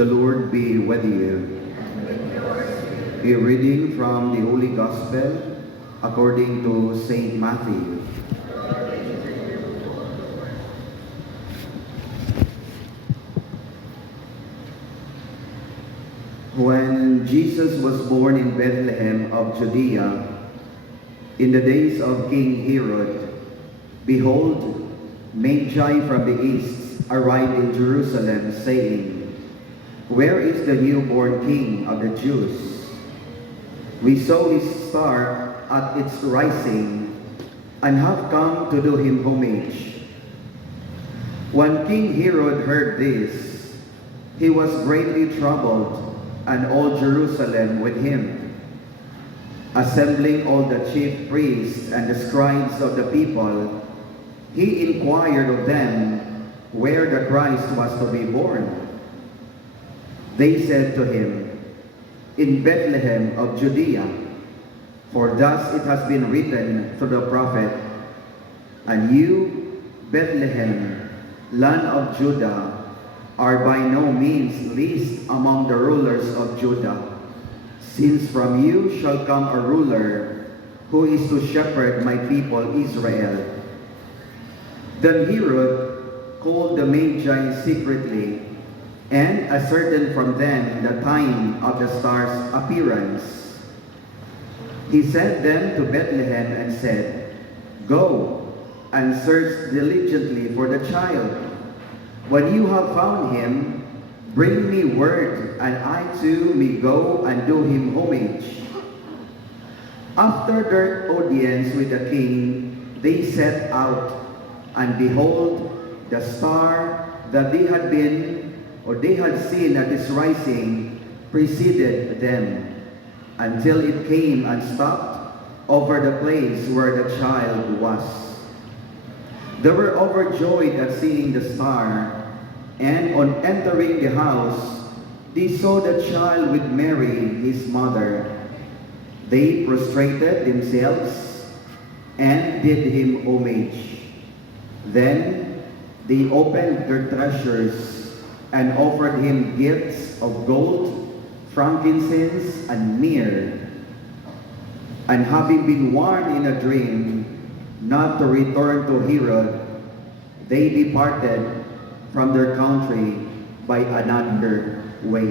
The Lord be with you. A reading from the Holy Gospel according to Saint Matthew. When Jesus was born in Bethlehem of Judea, in the days of King Herod, behold, Magi from the east arrived in Jerusalem, saying, "Where is the newborn King of the Jews? We saw his star at its rising, and have come to do him homage." When King Herod heard this, he was greatly troubled, and all Jerusalem with him. Assembling all the chief priests and the scribes of the people, he inquired of them where the Christ was to be born. They said to him, "In Bethlehem of Judea, for thus it has been written through the prophet, and you, Bethlehem, land of Judah, are by no means least among the rulers of Judah, since from you shall come a ruler who is to shepherd my people Israel." Then Herod called the Magi secretly, and ascertained from them the time of the star's appearance. He sent them to Bethlehem and said, "Go and search diligently for the child. When you have found him, bring me word, and I too may go and do him homage." After their audience with the king, they set out, and behold, the star that they had seen at its rising preceded them, until it came and stopped over the place where the child was. They were overjoyed at seeing the star, and on entering the house, they saw the child with Mary, his mother. They prostrated themselves and did him homage. Then they opened their treasures and offered him gifts of gold, frankincense, and myrrh. And having been warned in a dream not to return to Herod, they departed from their country by another way.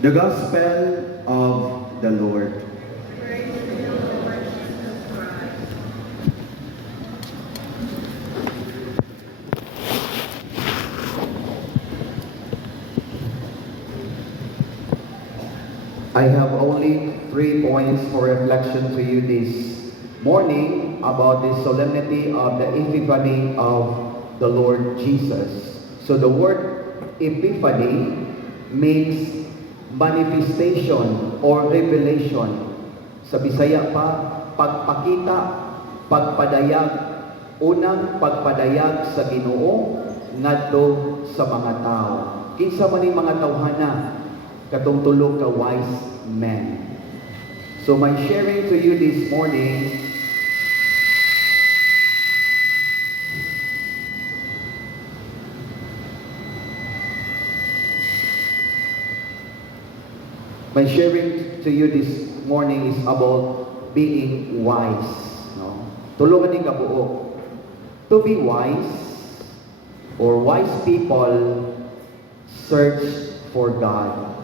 The Gospel of the Lord. I have only 3 points for reflection to you this morning about the solemnity of the Epiphany of the Lord Jesus. So the word Epiphany means manifestation or revelation. Sa Bisaya pa, pagpakita, pagpadayag, unang pagpadayag sa Ginoo ngadto sa mga tao. Kinsa man ni mga tawhana katong tulog ka wise men. So my sharing to you this morning is about being wise. No? Tulungan ni kabuo. To be wise or wise people search for God.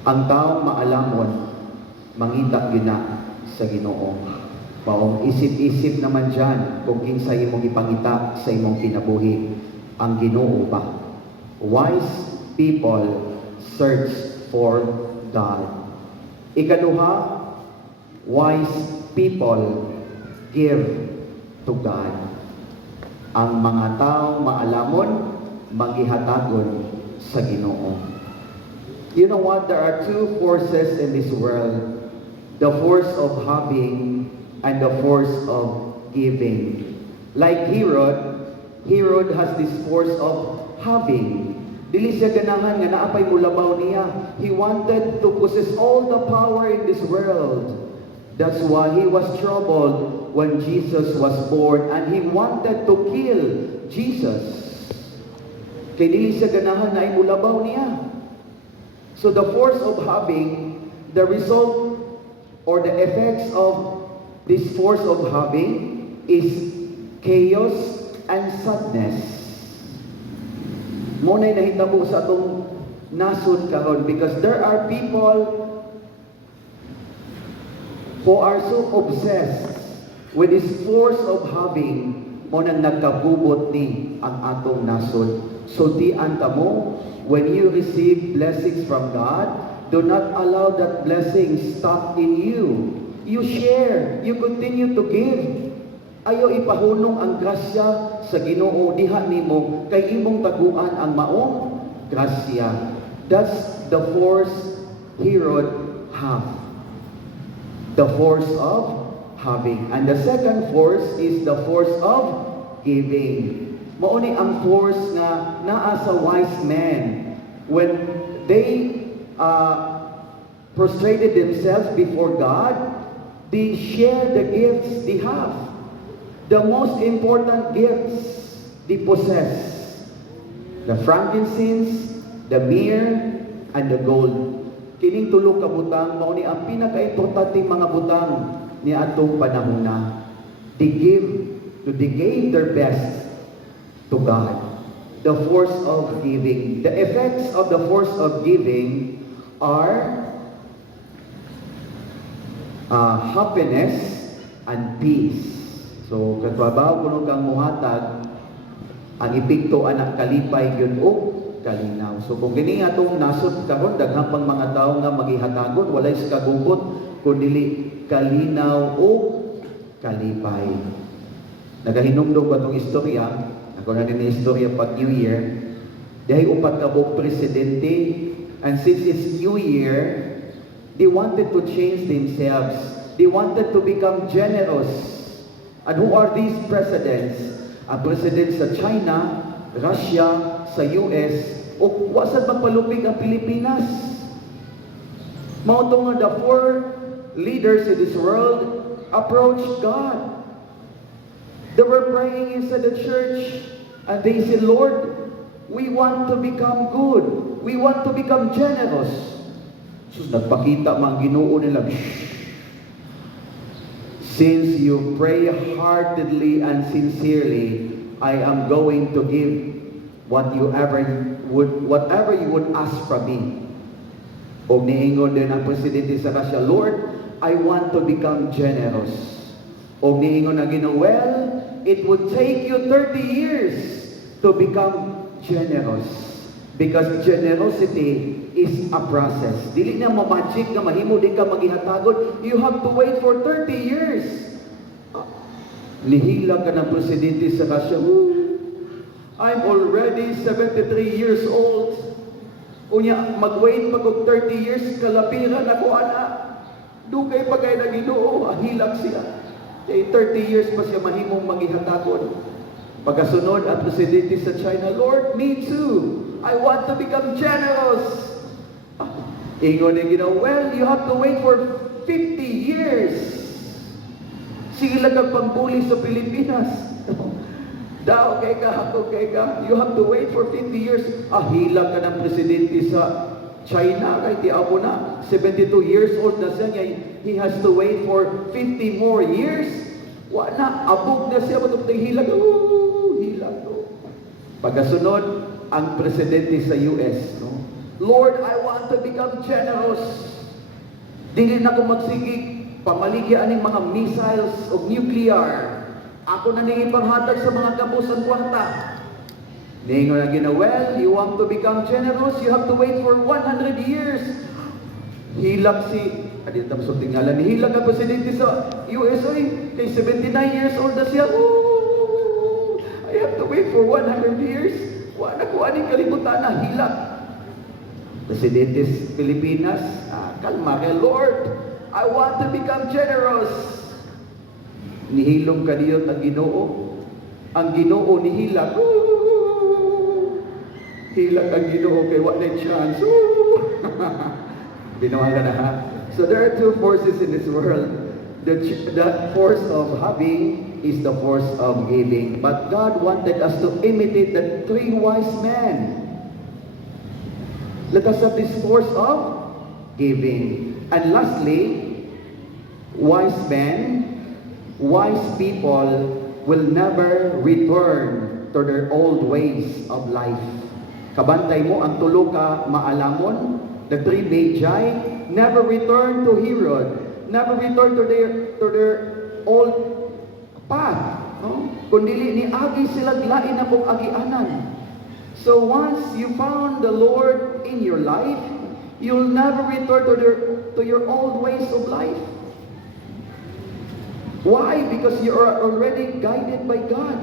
Ang taong maalamon, mangita yun na sa Ginoo. Paong isip-isip naman dyan kung kinsa imong ipangita sa imong kinabuhi. Ang Ginoo ba? Wise people search for God. Ikaduha, wise people give to God. Ang mga taong maalamon, maghihatagon sa Ginoo. You know what? There are 2 forces in this world. The force of having and the force of giving. Like Herod has this force of having. Dili siya ganahan nga naapay mulabaw niya. He wanted to possess all the power in this world. That's why he was troubled when Jesus was born, and he wanted to kill Jesus. Kaya dili siya ganahan na imulabaw niya. So the force of having, the result or the effects of this force of having is chaos and sadness. Muna'y nahitabo sa atong nasod karon, because there are people who are so obsessed with this force of having, mo nang nagkabubot ni ang atong nasod. So tian ta mo, when you receive blessings from God, do not allow that blessing stop in you. You share, you continue to give. Ayo ipahunong ang grasya sa Ginoo diha nimo, kay imong taguan ang maong grasya. That's the force Herod have. The force of having. And the second force is the force of giving. Mauni ang force nga naa sa wise men when they prostrated themselves before God. They share the gifts they have. The most important gifts they possess: the frankincense, the myrrh, and the gold. Kining tulo ka butang mao ni ang pinaka-importante mga butang ni atong panahona. They gave their best to God. The force of giving. The effects of the force of giving are happiness and peace. So katwabaw kuno kang muhatag, ang epekto anak kalipay gyud og kalinaw. So kung kini atong nasod karon, daghang pang mga tawo nga maghihatagon walay sa kagubot kundi kalinaw o kalipay. Nagahinumdum ba itong istorya? Ako na din istorya pag New Year. Dahil upat ka buong presidente, and since it's New Year, they wanted to change themselves. They wanted to become generous. And who are these presidents? Ang president sa China, Russia, sa US, o wasad magpalupig ang Pilipinas. Mao nga the four leaders in this world approached God. They were praying inside the church, and they said, Lord, we want to become good. We want to become generous. So nagpakita mga Ginoo nila, since you pray heartedly and sincerely, I am going to give whatever you would ask from me. O niingon din ang presidente sa Russia, Lord, I want to become generous. O niingon na Ginoo, well, it would take you 30 years to become generous. Because generosity is a process. Dili na magic na mahimo di ka maghihatagon. You have to wait for 30 years. Nihila ka ng presidente sa Russia. I'm already 73 years old. Unya, mag-wait pag 30 years, kalapiran ako, ana. Dugay pa kayo na Ginoo, ahilak siya. Kaya 30 years pa siya mahimong maghihatagon. Pagkasunod ang presidente sa China, Lord, me too. I want to become generous. Ingon ni Ginoo, well, you have to wait for 50 years. Sige lang ang pangbuli sa Pilipinas. Daw kay ka, ako kay ka. You have to wait for 50 years. Ahilak ka ng presidente sa China, kay ti ako na 72 years old na siya, he has to wait for 50 more years. Wala, abog na siya, matutong hilag. Hilag. Pagkasunod, ang presidente sa US, no? Lord, I want to become generous. Dili na ko magsigig, pamaligyan ng mga missiles o nuclear. Ako na nang ipanghatag sa mga kapusan kwarta. Ningon na Ginoo, well, you want to become generous, you have to wait for 100 years. Hilak si, adito tam sa tingalan, hilak ang presidente sa USA, kay 79 years old na siya. I have to wait for 100 years. Wala ko aning kalimutan na hilak. Presidente sa Pilipinas, kalma kay Lord, I want to become generous. Nihilom kaniyot ang Ginoo. Ang Ginoo nihilak. Hilak ang Ginoo kay what a chance. Binawa ka na ha. So there are two forces in this world. The force of having is the force of giving. But God wanted us to imitate the three wise men. Let us have this force of giving. And lastly, wise men, wise people will never return to their old ways of life. Kabantay mo, ang tulo ka maalamon, the three magi, never return to Herod, never return to their old path. No? Kundili ni agi sila lain na kong agianan. So once you found the Lord in your life, you'll never return to your old ways of life. Why? Because you are already guided by God.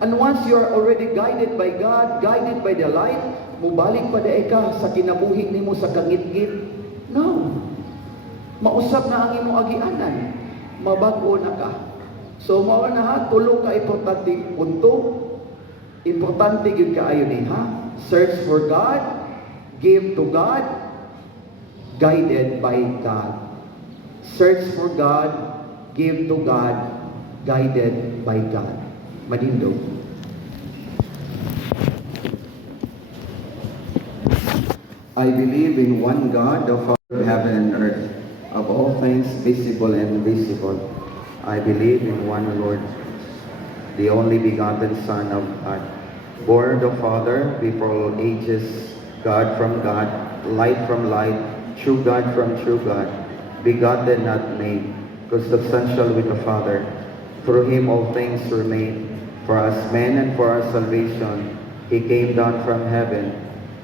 And once you are already guided by God, guided by the light, mubalik pa dae ka sa kinabuhi nimo sa kangit-ngit. No. Mausap na ang imong agianan. Mabago na ka. So mao na ha, tulo ka importante punto. Importante gyud kaayo ni ha. Search for God, give to God, guided by God. Search for God, give to God, guided by God. Manindog. I believe in one God, the Father of heaven and earth, of all things visible and invisible. I believe in one Lord, the only begotten Son of God, born of the Father before all ages, God from God, light from light, true God from true God, begotten, not made, consubstantial with the Father. Through him all things were made. For us men and for our salvation, he came down from heaven,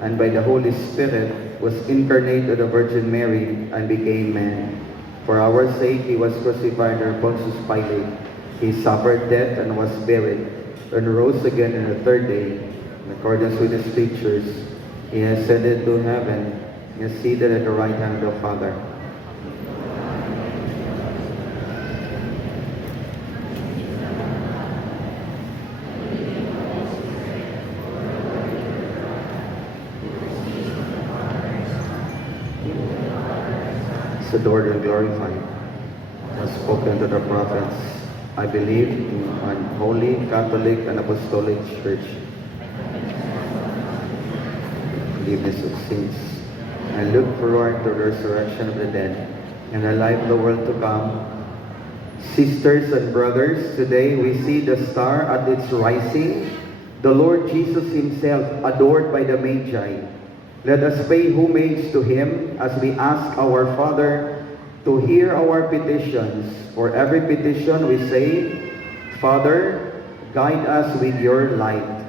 and by the Holy Spirit was incarnate of the Virgin Mary and became man. For our sake he was crucified under Pontius Pilate. He suffered death and was buried, and rose again on the third day, in accordance with the Scriptures. He ascended to heaven, and is seated at the right hand of the Father. Adored and glorified, as spoken to the prophets. I believe in one holy, Catholic, and Apostolic Church. Forgiveness of sins. I look forward to the resurrection of the dead and the life of the world to come. Sisters and brothers, today we see the star at its rising, the Lord Jesus himself adored by the Magi. Let us pay homage to him as we ask our Father to hear our petitions. For every petition we say, Father, guide us with your light.